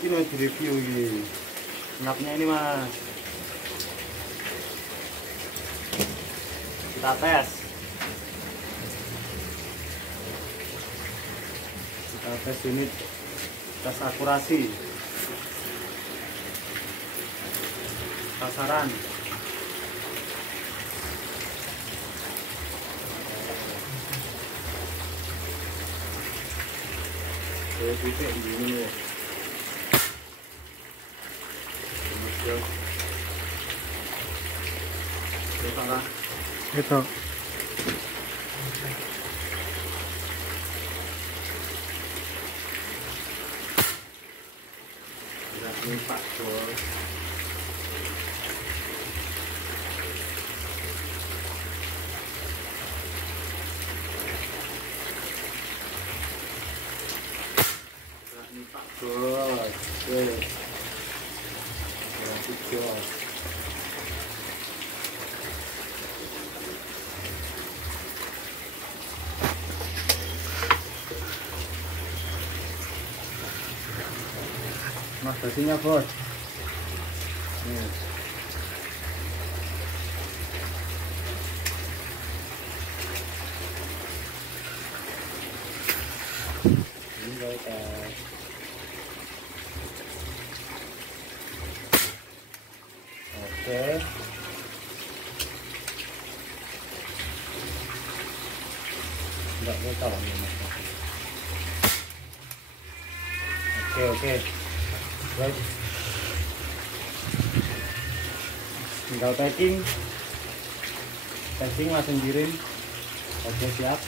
Ini mau direview ini. Snapnya ini mas. Kita tes. Kita tes ini, tes akurasi, sasaran. Titik ini ya. Itu. Pak bos. Pak bos. Bos. Mas basinya bos. Ini baik tes. Oke. Enggak tahu ini. Oke. Baik. Tinggal packing langsung kirim. Oke siap.